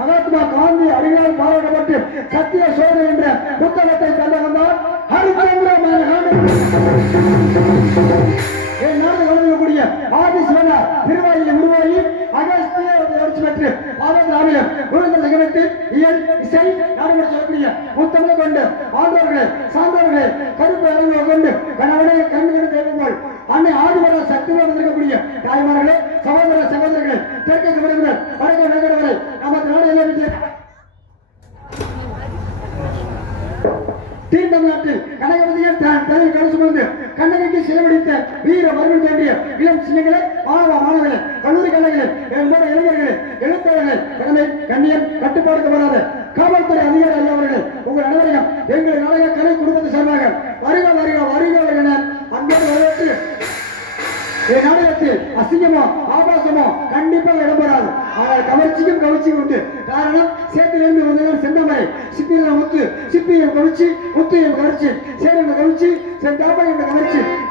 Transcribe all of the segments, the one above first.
மகாத்மா காந்தி அடிகளால் பாராட்டப்பட்டு சத்திய சோதனை என்ற புத்தகத்தை தந்தவந்தார் ஹரிச்சந்திர நாடு வழங்கக்கூடிய ஆதி சிவனா திருவாயில் உருவாகி அகஸ்திய வளர்ச்சி பெற்று பாரதிராமியம் உருந்த நிகழ்ச்சி இயல் இசை நாடுகள் சொல்லக்கூடிய முத்தமிழ் கொண்டு ஆண்டவர்களே சான்றவர்களே கருப்பு அறிவுகளை கொண்டு கணவனை கண்ணுகள் தேவைகள் அன்னை ஆதிவர சக்தியோடு இருக்கக்கூடிய தாய்மார்களே சகோதர சகோதரர்களே தெற்கு விருதுகள் வடக்கு நகரவரை நமது நாடு எல்லாம் தமிழ்நாட்டில் கனகவதியை தலையில் கலை சுமந்து கண்ணகைக்கு சிலவடித்த வீர மருவன் தோன்றிய இளம் சின்னங்களே மாணவர்களே கல்லூரி கலைகளே இளைஞர்களே எழுத்தாளர்களே கடமை கண்ணியம் கட்டுப்பாடுக்கப்படாத காவல்துறை அதிகாரி ஐயாவர்களே உங்கள் அனைவரையும் எங்கள் நாடக கலை குடும்பத்தை சார்பாக வருக வருக வருக என அன்போடு வரவேற்று என் நாடகத்தில் அசிங்கமோ ஆபாசமோ கண்டிப்பாக இடம்பெறாது. ஆனால் கவர்ச்சிக்கும் கவர்ச்சியும் உண்டு. காரணம் சேத்திலிருந்து வந்தவர் செந்தமரை சிப்பியில முத்து சிப்பியை கவிச்சு முத்தையும் கவர்ச்சி சேரனை கவிச்சு செந்தாப்பை என்ற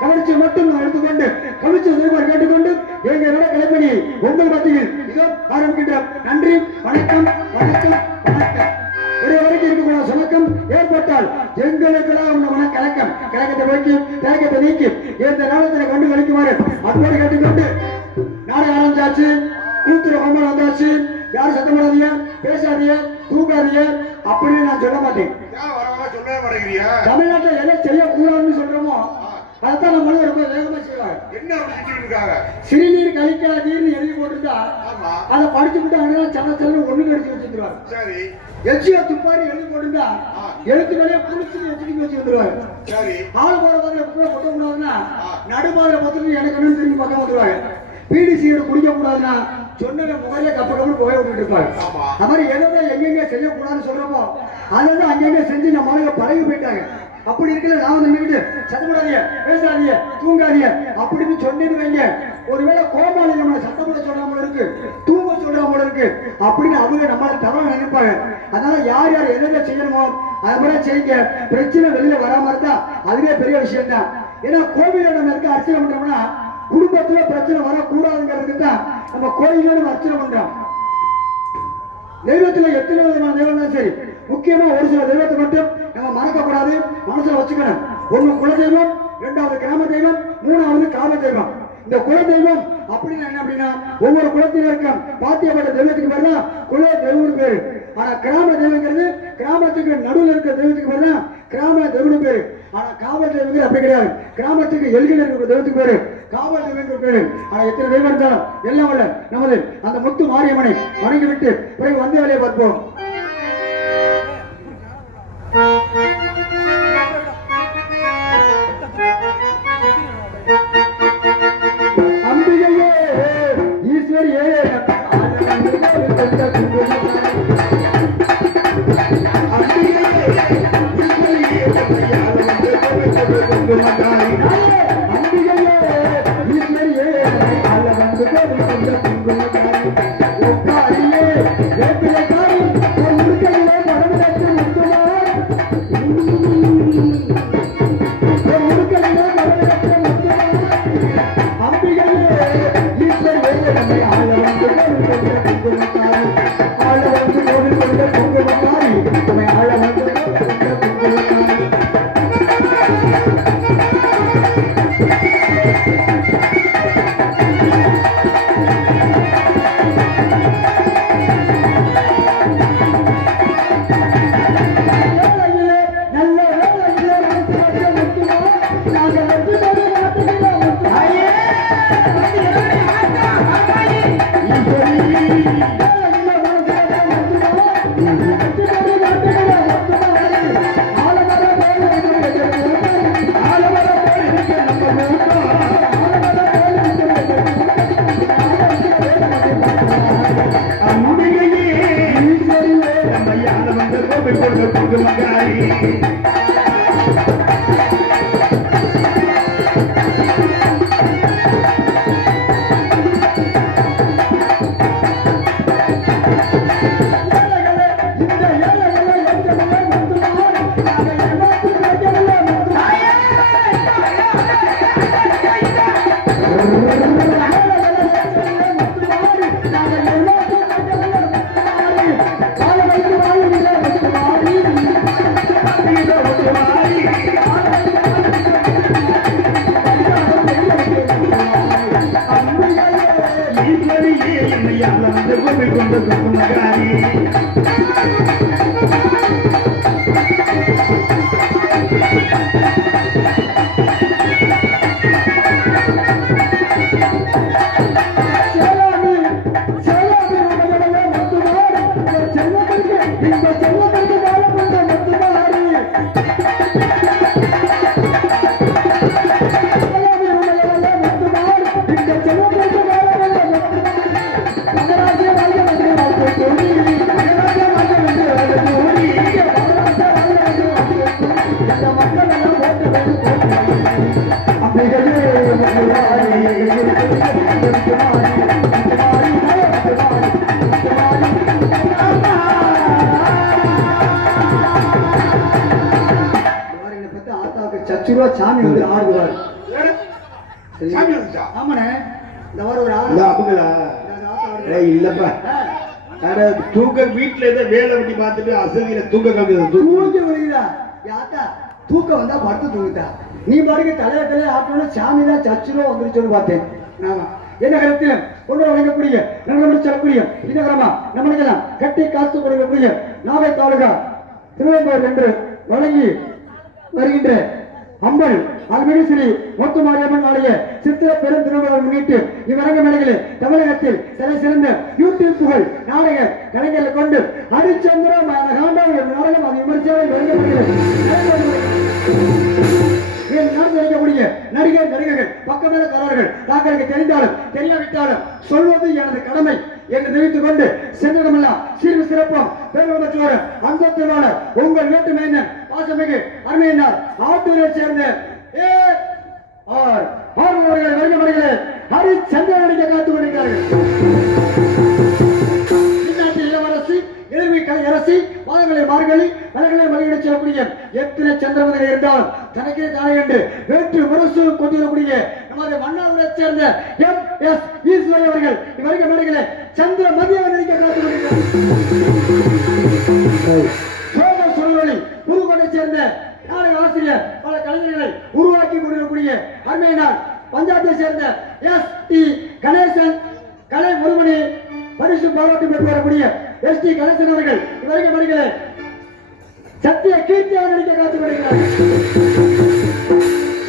கவர்ச்சி மட்டும் நான் எடுத்துக்கொண்டு கவிச்சு நிருபர் கேட்டுக்கொண்டு எங்க நட கலைப்பணியை உங்கள் மத்தியில் இதோ ஆரம்பிக்கின்றோம். நன்றி, வணக்கம், வணக்கம், வணக்கம். ஒரு வரைக்கும் இருக்கக்கூடிய சுணக்கம் ஏற்பட்டால் எங்களுக்கெல்லாம் உள்ள கலக்கம் கலக்கத்தை போக்கி கலக்கத்தை நீக்கி இந்த நாளத்தில் கொண்டு வலிக்குமாறு அப்போது கேட்டுக்கொண்டு நாளை ஆரம்பிச்சாச்சு. கூத்துரு அம்மன் வந்தாச்சு. யாரும் சத்தம் போடாதீங்க, பேசாதீங்க, தூக்காதீங்க அப்படின்னு நான் சொல்ல மாட்டேன். தமிழ்நாட்டில் எதை செய்யக்கூடாதுன்னு சொல்றோமோ அதான் நம்ம ரொம்ப வேகமா செய்வாங்க. சிறுநீர் கழிக்காதீர்னு எழுதி போட்டுருந்தா அதை படிச்சுட்டு அங்கே சன செல்ல ஒண்ணு அடிச்சு வச்சுருவாங்க. எச்சியா துப்பாரி எழுதி போட்டுருந்தா எழுத்துக்களையே புளிச்சு எச்சிக்கு வச்சு வந்துருவாங்க. ஆள் போற பக்கம் எப்படியா கொட்ட கூடாதுன்னா நடுமாதிர பத்திரிக்கை எனக்கு திரும்பி பக்கம் வந்துருவாங்க. பிடிசியோட குடிக்க கூடாதுன்னா சொன்ன முறையில கப்ப கப்பல் புகை விட்டுட்டு இருப்பாங்க. அது மாதிரி எதை எங்கெங்க செய்யக்கூடாதுன்னு சொல்றோமோ அதெல்லாம் அங்கங்க செஞ்சு நம்ம ஆளுங்க பழகி போயிட்டாங்க. அப்படி இருக்கல நான் நின்றுட்டு சத்தப்படாதீங்க, பேசாதீங்க, தூங்காதீங்க அப்படின்னு சொன்னேன்னு வைங்க. ஒருவேளை கோமாளி நம்மளை சத்தப்பட சொல்றாம இருக்கு, தூங்க சொல்றாம இருக்கு அப்படின்னு அவங்க நம்மளை தவற நினைப்பாங்க. அதனால யார் யார் எதை செய்யணுமோ அது மாதிரி செய்யுங்க. பிரச்சனை வெளியில வராம இருந்தா அதுவே பெரிய விஷயம் தான். ஏன்னா கோவில நம்ம இருக்க அர்ச்சனை பண்றோம்னா குடும்பத்துல பிரச்சனை வரக்கூடாதுங்கிறதுக்கு தான் நம்ம கோயில நம்ம அர்ச்சனை பண்றோம். தெய்வத்துல எத்தனை விதமான தெய்வம் தான் சரி, முக்கியமா ஒரு சில தெய்வத்தை மட்டும் நம்ம மறக்க கூடாது, மனசுல வச்சுக்கணும். ஒண்ணு குல தெய்வம், இரண்டாவது கிராம தெய்வம், மூணாவது காவ தெய்வம். இந்த குல தெய்வம் அப்படின்னு என்ன அப்படின்னா ஒவ்வொரு குலத்தினருக்கும் பாத்தியப்பட்ட தெய்வத்துக்கு பேர் தான் குல தெய்வம் பேரு. ஆனா கிராம தெய்வங்கிறது கிராமத்துக்கு நடுவில் இருக்கிற தெய்வத்துக்கு பேரு தான் கிராம தெய்வம் பேரு. ஆனா காவல் தெய்வங்கள் அப்படி கிடையாது. கிராமத்துக்கு எல்கையில் இருக்கிற தெய்வத்துக்கு பேரு காவல் தெய்வங்கள் பேரு. ஆனா எத்தனை தெய்வம் இருந்தாலும் எல்லாம் உள்ள நமது அந்த முத்து மாரியம்மனை வணங்கி விட்டு பிறகு வந்த வேலையை பார்ப்போம். அம்பிகையே ஈஸ்வரியே சாமி வந்து ஆடுவார். ஆமாண்ணே இந்த வாரம் ஒரு இல்லப்பா தூக்க வீட்டுல ஏதோ வேலை வெட்டி பார்த்துட்டு அசதியில தூக்க கம்மியா தூக்கம் வந்தா படுத்து தூங்கிட்டா. நீ பாருங்க தலைய ஆட்டணும் சாமி தான் சச்சுரோ வந்துருச்சுன்னு பார்த்தேன். ஆமா என்ன கருத்தில் கொண்டு வழங்கக்கூடிய நல்ல செல்லக்கூடிய இந்த கிராமம் நம்மளுக்கெல்லாம் கட்டி காத்து கொடுக்கக்கூடிய நாகை தாலுகா திருவெம்பூர் என்று வழங்கி வருகின்ற அம்பல் அல்மினி ஸ்ரீ முத்து மாரியம்மன் ஆலய சித்திர பெரும் திருவிழாவை முன்னிட்டு இவ்வரங்க மேடைகளில் தமிழகத்தில் தலை சிறந்த யூடியூப் புகழ் நாடக கலைஞர்களை கொண்டு ஹரிச்சந்திரம் நாடகம் அது விமர்சனம் வழங்கப்படுகிறது. நடிக்கக்கூடிய நடிகர் நடிகர்கள் பக்கமேலக்காரர்கள் தாங்களுக்கு தெரிந்தாலும் தெரியாவிட்டாலும் சொல்வது எனது கடமை என்று தெரிவித்துக் கொண்டு சென்றடமெல்லாம் சீர்வு சிறப்பம் பெருமச்சோடு அங்கத்திற்கான உங்கள் வீட்டு மேய்ந்தன் பாசமிகு அருமையினார் ஆட்டூரை சேர்ந்த வருகிறவர்களே ஹரிச்சந்திரன் நடிக்க காத்துக் கொண்டிருக்கிறார்கள். இளவரசி எதிர்வி கலை அரசி வாதங்களை மார்கழி வலைகளை மகிழ்ச்சி செல்லக்கூடிய எத்தனை சந்திரமதிகள் இருந்தாலும் தனக்கே தானே என்று வேற்று முரசு கொண்டிருக்கக்கூடிய நமது மன்னாரை சேர்ந்த எம்.எஸ். ஈஸ்வரி அவர்கள் இவருக மேடைகளை சந்திர மதியாக நடிக்க காத்துக் கொண்டிருக்கிறார். புதுக்கோட்டை சேர்ந்த நாடக ஆசிரியர் பல கலைஞர்களை உருவாக்கி கொண்டிருக்கக்கூடிய அருமையினால் பஞ்சாபை சேர்ந்த எஸ்.டி. கணேசன் கலை முருகனி பரிசு பாராட்டு பெற்று வரக்கூடிய எஸ்.டி. கணேசன் அவர்கள் அவர்கள் இவர்கள் மணிகளே சத்திய கீர்த்தியாக நடிக்க காத்துக் கொண்டிருக்கிறார்.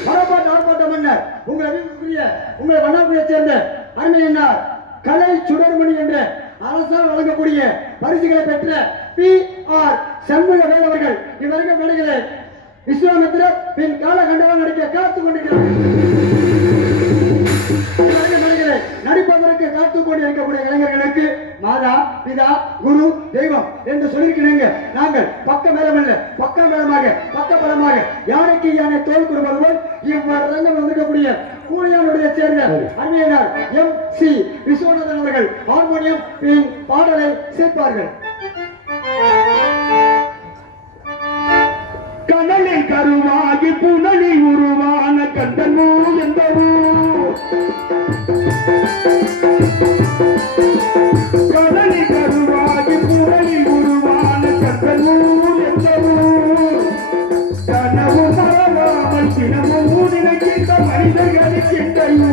மரப்பாட்டு ஆர்ப்பாட்ட மன்னர் உங்களை வண்ணாக்குடியை சேர்ந்த அருமையினார் கலை சுடர்மணி என்ற அரசால் வழங்கக்கூடிய பரிசுகளை பெற்ற P.R. சண்முக வேல் அவர்கள் இவர்கள் மணிகளே விஸ்வாமித்திரர் பின் காலகண்டவன் நடிக்க காத்துக் கொண்டிருக்கிறார். நடிப்பதற்கு காத்துக் கொண்டு இருக்கக்கூடிய இளைஞர்களுக்கு மாதா பிதா குரு தெய்வம் என்று சொல்லியிருக்கிறீங்க. நாங்கள் பக்க மேலமல்ல பக்க மேலமாக பக்க பலமாக யானைக்கு யானை தோல் கொடுப்பது போல் இவ்வாறு ரங்கம் வந்திருக்கக்கூடிய கூலியானுடைய சேர்ந்த அருமையினார் MC விஸ்வநாதன் அவர்கள் ஹார்மோனியம் பின் பாடலை சேர்ப்பார்கள். கடலில் கருவாகி புனலி உருவான கண்டனோ என்பவோ கடலில் கருவாகி புனலி உருவான கண்டனோ என்பவோ கனவு மறவாமல் தினமும் நினைக்கின்ற மனிதர்களுக்கின்றையோ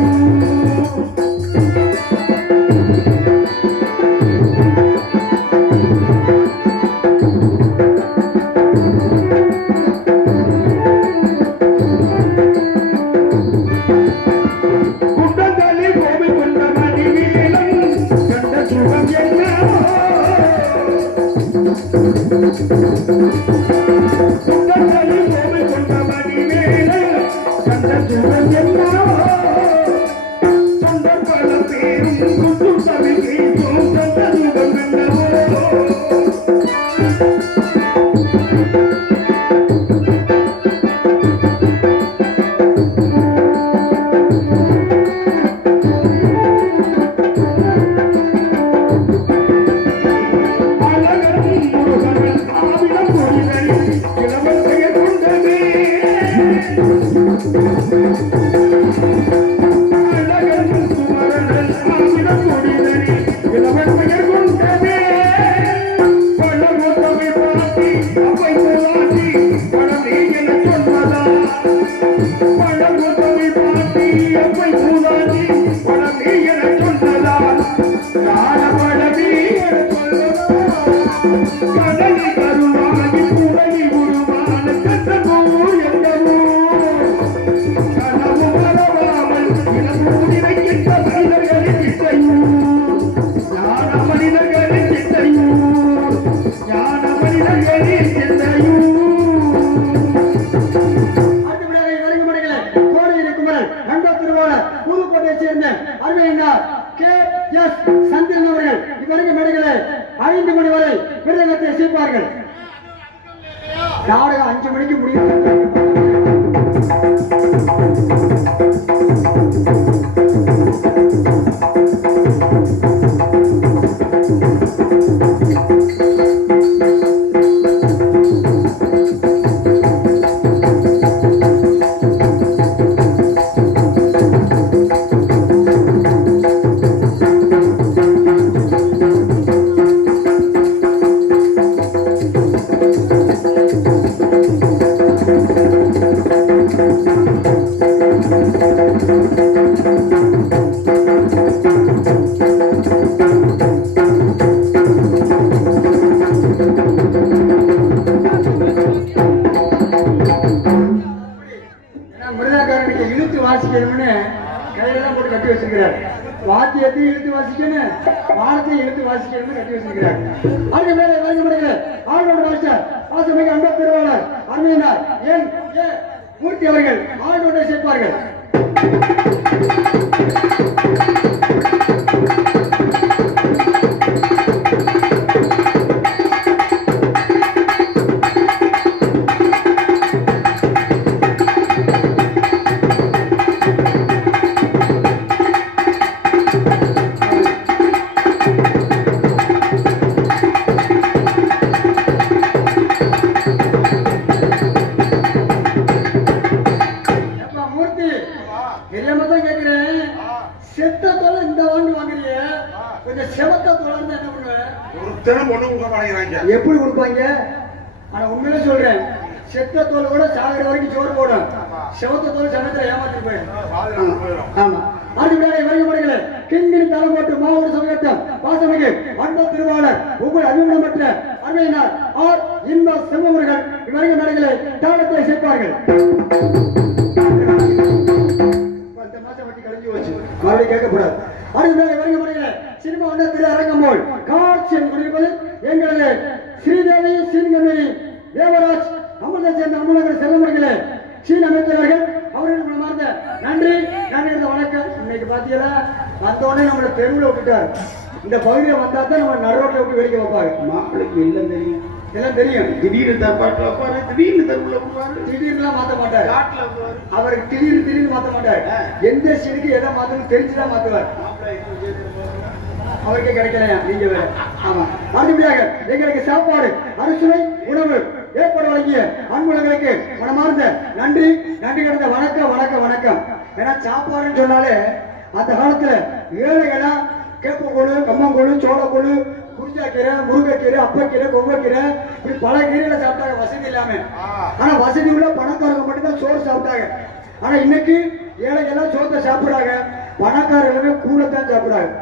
புதுக்கோட்டையை சேர்ந்த அருமையினார் K.S. சந்திரன் அவர்கள் இவருக்கு மேடைகளே 5 மணி வரை விருதகத்தை சேர்ப்பார்கள். நாடகம் 5 மணிக்கு முடியும். இழுத்து வாசிக்கணும்னு கையில போட்டு கட்டி வச்சிருக்கிறார். வாத்தியத்தையும் இழுத்து வாசிக்கணும், வானத்தையும் இழுத்து வாசிக்கணும்னு கட்டி வச்சிருக்கிறார். அதுக்கு மேலே வழங்கப்படுகிற ஆளுநர் மாஸ்டர் வாசமிகு அன்ப திருவாளர் அருமையினார் N.A. மூர்த்தி அவர்கள் ஆளுநரை சேர்ப்பார்கள். எப்படி கொடுப்பாங்க? ஆனா உண்மையிலே சொல்றேன், செத்த தோல் கூட சாகர வரைக்கும் சோறு போடும், செவத்த தோல் சமயத்துல ஏமாத்திட்டு போயிடும். ஆமா, அதுக்கு வரைக்கும் கிண்கிணி தலை போட்டு மாவட்ட சமயத்தம் பாசமிகு அன்பு திருவாளர் உங்கள் அபிமானம் பெற்ற அருமையினார் ஆர் இன்ப செல்வமர்கள் இவரங்க மேடைகளை தாளத்தை சேர்ப்பார்கள். மறுபடியும் கேட்கக்கூடாது. அடுத்த இவரங்க மேடைகளை சினிமா ஒன்ற திரு அரங்கம்போல் காட்சியம் கொண்டிருப்பது எங்களது ஸ்ரீதேவி சீன்கண்ணி தேவராஜ் அமிர்த சேர்ந்த அன்புலகர் செல்வமர்களே சீன் அமைத்தவர்கள் அவர்கள் மனமார்ந்த நன்றி நன்றி வணக்கம். இன்னைக்கு பாத்தீங்கன்னா வந்தோடனே நம்மள தெருவில் விட்டுட்டார். இந்த பகுதியில் வந்தா தான் நம்ம நடுரோட்டில் விட்டு வெளியே வைப்பாங்க. மாப்பிள்ளைக்கு எல்லாம் தெரியும், எல்லாம் தெரியும். திடீர்னு தப்பாட்டு வைப்பாரு, திடீர்னு தெருவில் வைப்பாரு, திடீர்னுலாம் மாற்ற மாட்டார். காட்டுல வைப்பாரு. அவருக்கு திடீர்னு மாற்ற மாட்டார். எந்த சீனுக்கு எதை மாற்றணும் தெரிஞ்சுதான் மாற்றுவார். அவருக்கே கிடைக்கலையா நீங்க வேற. ஆமா, அடுத்தபடியாக எங்களுக்கு சாப்பாடு அறுசுவை உணவு ஏற்பாடு வழங்கிய அன்புலங்களுக்கு மனமார்ந்த நன்றி நன்றி கிடந்த வணக்கம் வணக்கம் வணக்கம். ஏன்னா சாப்பாடுன்னு சொன்னாலே அந்த காலத்துல ஏழைகளா கேப்பக்கூழு கம்மங்கூழு சோளக்கூழு குறிஞ்சாக்கீரை முருங்கைக்கீரை அப்பக்கீரை கொவ்வக்கீரை இப்படி பல கீரைகளை சாப்பிட்டாங்க வசதி இல்லாம. ஆனா வசதி உள்ள பணக்காரங்க மட்டும்தான் சோறு சாப்பிட்டாங்க. ஆனா இன்னைக்கு ஏழைகள்லாம் சோத்தை சாப்பிடுறாங்க, பணக்காரர்களுமே கூழத்தான் சாப்பிடுறாங்க.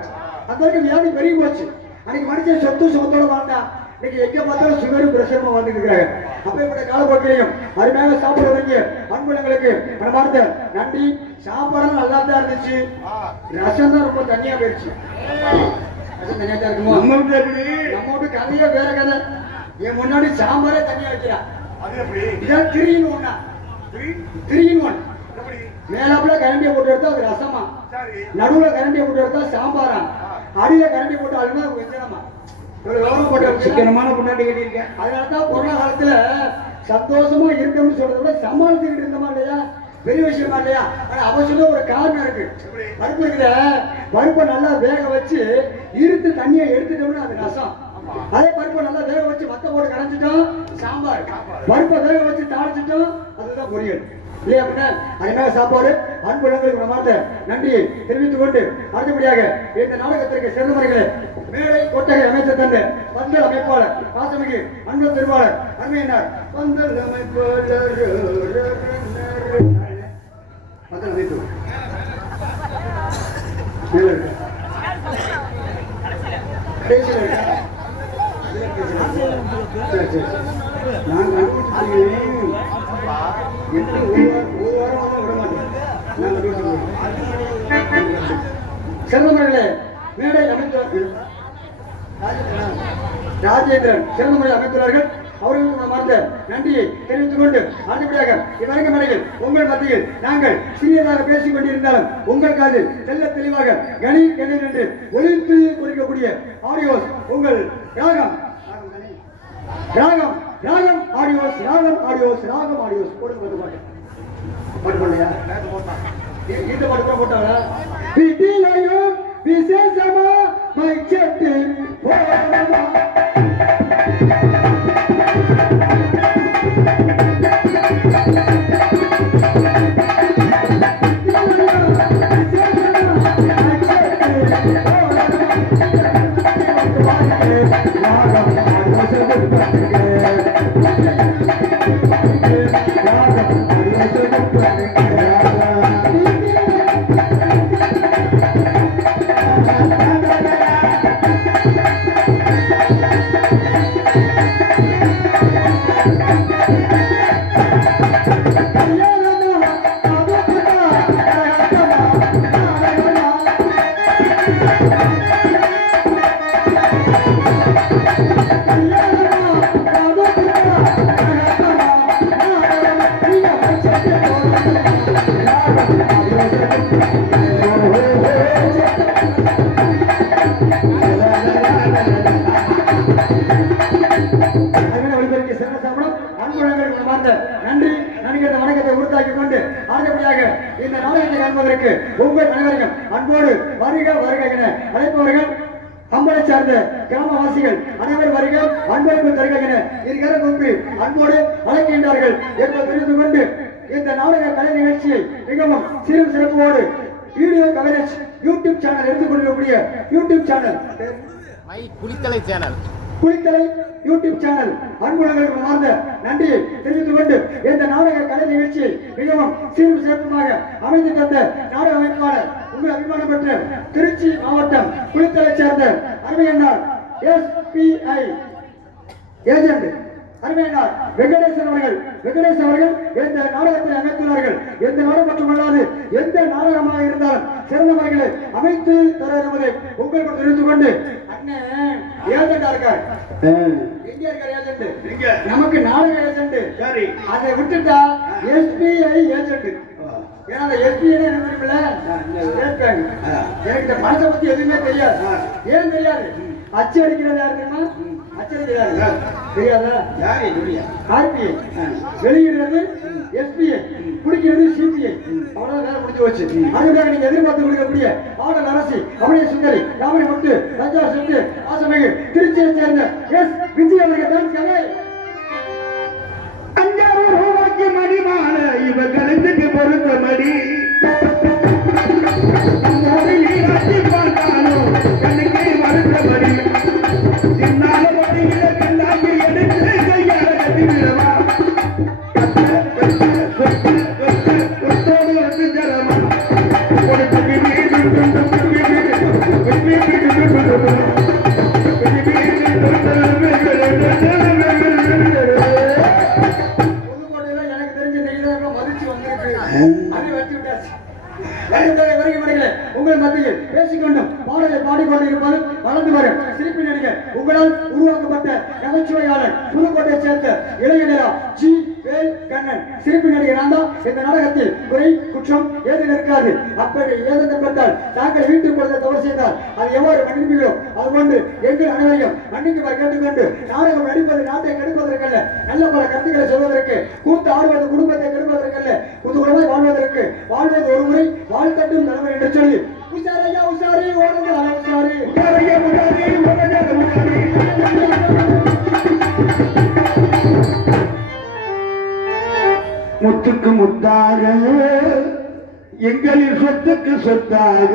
அந்த வரைக்கும் வியாதி பெருகி போச்சு. அன்னைக்கு மனுஷன் சொத்து சுகத்தோட வாழ்ந்தா, இன்னைக்கு எங்க பார்த்தாலும் சுகரும் பிரஷருமா வாழ்ந்துட்டு இருக்கிறாங்க. அப்பேற்பட்ட காலப்போக்கிலையும் அருமையாக சாப்பிட வேண்டிய அன்புலங்களுக்கு மனமார்ந்த நன்றி. சாப்பாடும் நல்லா தான் இருந்துச்சு, ரசம் தான் ரொம்ப தனியா போயிடுச்சு. ரசம் தனியா தான் இருக்குமோ? நம்ம வீட்டு கதையே வேற கதை. என் முன்னாடி சாம்பாரே தனியா வைக்கிறா. இதான் 3 in 1. 3 in 1. மேலாப்புல கரண்டியை போட்டு எடுத்தா அது ரசமா, நடுவுல கரண்டியை போட்டு எடுத்தா சாம்பாரா, அடியில கரண்டி போட்டு அழுந்தா வெஞ்சனமா. சிக்கனமான முன்னாடி கேட்டிருக்கேன். அதனாலதான் கொரோனா காலத்துல சந்தோஷமா இருக்கணும்னு சொல்றத விட சமாளிச்சுக்கிட்டு இருந்தோமா இல்லையா, பெரிய விஷயமா இல்லையா. ஆனா அவசியம் ஒரு காரணம் இருக்கு. பருப்பு இருக்கிற பருப்பை நல்லா வேக வச்சு இருத்து தண்ணியை எடுத்துட்டோம்னா அது ரசம். அதே பருப்பை நல்லா வேக வச்சு வத்த போட்டு கடைஞ்சிட்டோம் சாம்பார். பருப்பை வேக வச்சு தாளிச்சிட்டோம் அதுதான் பொரியல் இல்லையா. அப்படின்னா அதனால சாப்பாடு அன்புலங்களுக்கு மனமார்ந்த நன்றியை தெரிவித்துக் கொண்டு அடுத்தபடியாக இந்த நாடகத்திற்கு சிறந்தவர்களை மேடை கொட்டகை அமைத்த தந்த பந்தல் அமைப்பாளர் பாசமிகு அன்பு திருவாளர் அருமையினார் பந்தல் அமைப்பாளர் பந்தல் அமைப்பு கடைசியில் இருக்கா? சரி சரி நான் சிறந்தவர்களே மேடை அமைத்தவர்கள் ராஜேந்திரன் சிறந்த முறையில் அமைத்துள்ளார்கள். அவர்களுக்கு மறந்த நன்றியை தெரிவித்துக் கொண்டு அடுத்தபடியாக இவரங்க மேடையில் உங்கள் மத்தியில் நாங்கள் சிறியதாக பேசிக் கொண்டிருந்தாலும் உங்கள் காதில் தெல்ல தெளிவாக கணீர் கணீர் என்று ஒளித்து கொடுக்கக்கூடிய ஆடியோஸ் உங்கள் ராகம் ராகம் ராகம் ஆடியோஸ் ராகம் ஆடியோஸ் ராகம் ஆடியோஸ் போடுங்க. பாட்டு பண்ணலையா? இந்த பாட்டு கூட போட்டாங்களா? வீட்டிலையும் விசேஷமா மைச்சட்டு போடமா நன்றி நன்றிகிற வணக்கத்தை உறுத்தாக்கிக் கொண்டு அடுத்தபடியாக இந்த நாடகத்தை காண்பதற்கு உங்கள் அனைவரையும் அன்போடு வருக வருக என அழைப்பவர்கள் கம்பளை சார்ந்த கிராமவாசிகள் அனைவரும் வருக அன்பளிப்பு தருக என இருக்கிற கூப்பி அன்போடு அழைக்கின்றார்கள் என்பதை தெரிந்து கொண்டு இந்த நாடக கலை நிகழ்ச்சியை மிகவும் சிறு சிறப்போடு வீடியோ கவரேஜ் யூடியூப் சேனல் எடுத்துக் கொண்டிருக்கக்கூடிய YouTube channel Kulithalai channel Kulithalai YouTube channel அன்புலங்களுக்கு மார்ந்த நன்றியை தெரிவித்துக் கொண்டு இந்த நாடக கலை நிகழ்ச்சியை மிகவும் சீரும் சிறப்புமாக அமைந்து தந்த நாடக அமைப்பாளர் உங்கள் அபிமானம் பெற்ற திருச்சி மாவட்டம் குளித்தலை சேர்ந்த அருமையண்ணார் SPI ஏஜென்ட் அருமையண்ணார் வெங்கடேசன் அவர்கள் இந்த நாடகத்தை அமைத்துள்ளார்கள். எந்த நாடகம் மட்டுமல்லாது எந்த நாடகமாக இருந்தாலும் சிறந்த முறைகளை அமைத்து தர என்பதை உங்களுக்கு தெரிந்து கொண்டு அண்ணன் ஏஜெண்டா இருக்கார். எங்க இருக்கார் ஏஜென்ட்? நமக்கு நாடக ஏஜென்ட். சரி, அதை விட்டுட்டா SPI ஏஜென்ட். ஏன்னா அந்த SPI எனக்கு இந்த பணத்தை பத்தி எதுவுமே தெரியாது. ஏன் தெரியாது? அச்சு அடிக்கிறது யாரு தெரியுமா? அச்சடிக்கிறாரு தெரியாதா? யாரு? RPI. வெளியிடுறது SPI, குடிக்கிறது CPI. அவ்வளவு வேலை முடிஞ்சு வச்சு. அதுக்காக நீங்க எதிர்பார்த்து கொடுக்கக்கூடிய ஆடல் அரசி அவருடைய சுந்தரி ராமரி முத்து தஞ்சாவூர் சென்று ஆசமிகு திருச்சியை சேர்ந்த விஜய் அவர்கள் தான் கலை. அஞ்சாறு ரூபாய்க்கு மணிமான இவ கலந்துக்கு பொறுத்த மடி பார்த்தாலும் கண்ணுக்கு வருத்த மடி சின்னால வழியில கண்டாக்கி எடுத்து கையால கட்டி விடவா உங்கள் மத்தியில் பேசிக்கொண்டும் பாடலை பாடிக்கொண்டு இருப்பது வளர்ந்து வரும் சிரிப்பு நடிகர் உங்களால் உருவாக்கப்பட்ட நகைச்சுவையாளர் புதுக்கோட்டையை சேர்ந்த இளைஞரா ஜி வேல் கண்ணன். சிரிப்பு நடிகர் நான் தான். இந்த நாடகத்தில் குறை குற்றம் ஏதும் இருக்காது. அப்படி ஏதென்று பெற்றால் தாங்கள் வீட்டுக் கொள்கை தவறு செய்தால் அது எவ்வாறு மன்னிப்பீர்களோ அதுபோன்று எங்கள் அனைவரையும் மன்னிக்குமாறு கேட்டுக்கொண்டு நாடகம் நடிப்பது நாட்டை கெடுப்பதற்கல்ல, நல்ல பல கருத்துக்களை சொல்வதற்கு, கூத்து ஆடுவது குடும்பத்தை கெடுப்பதற்கல்ல, புதுகுணமாய் வாழ்வதற்கு, வாழ்வது ஒரு முறை வாழ்த்தட்டும் தலைவர் என்று சொல்லி உஷாரையா உஷாரி ஓடுங்க உஷாரி உஷாரையா உஷாரி ஓடுங்க உஷாரி. முத்துக்கு முத்தாக எங்களின் சொத்துக்கு சொத்தாக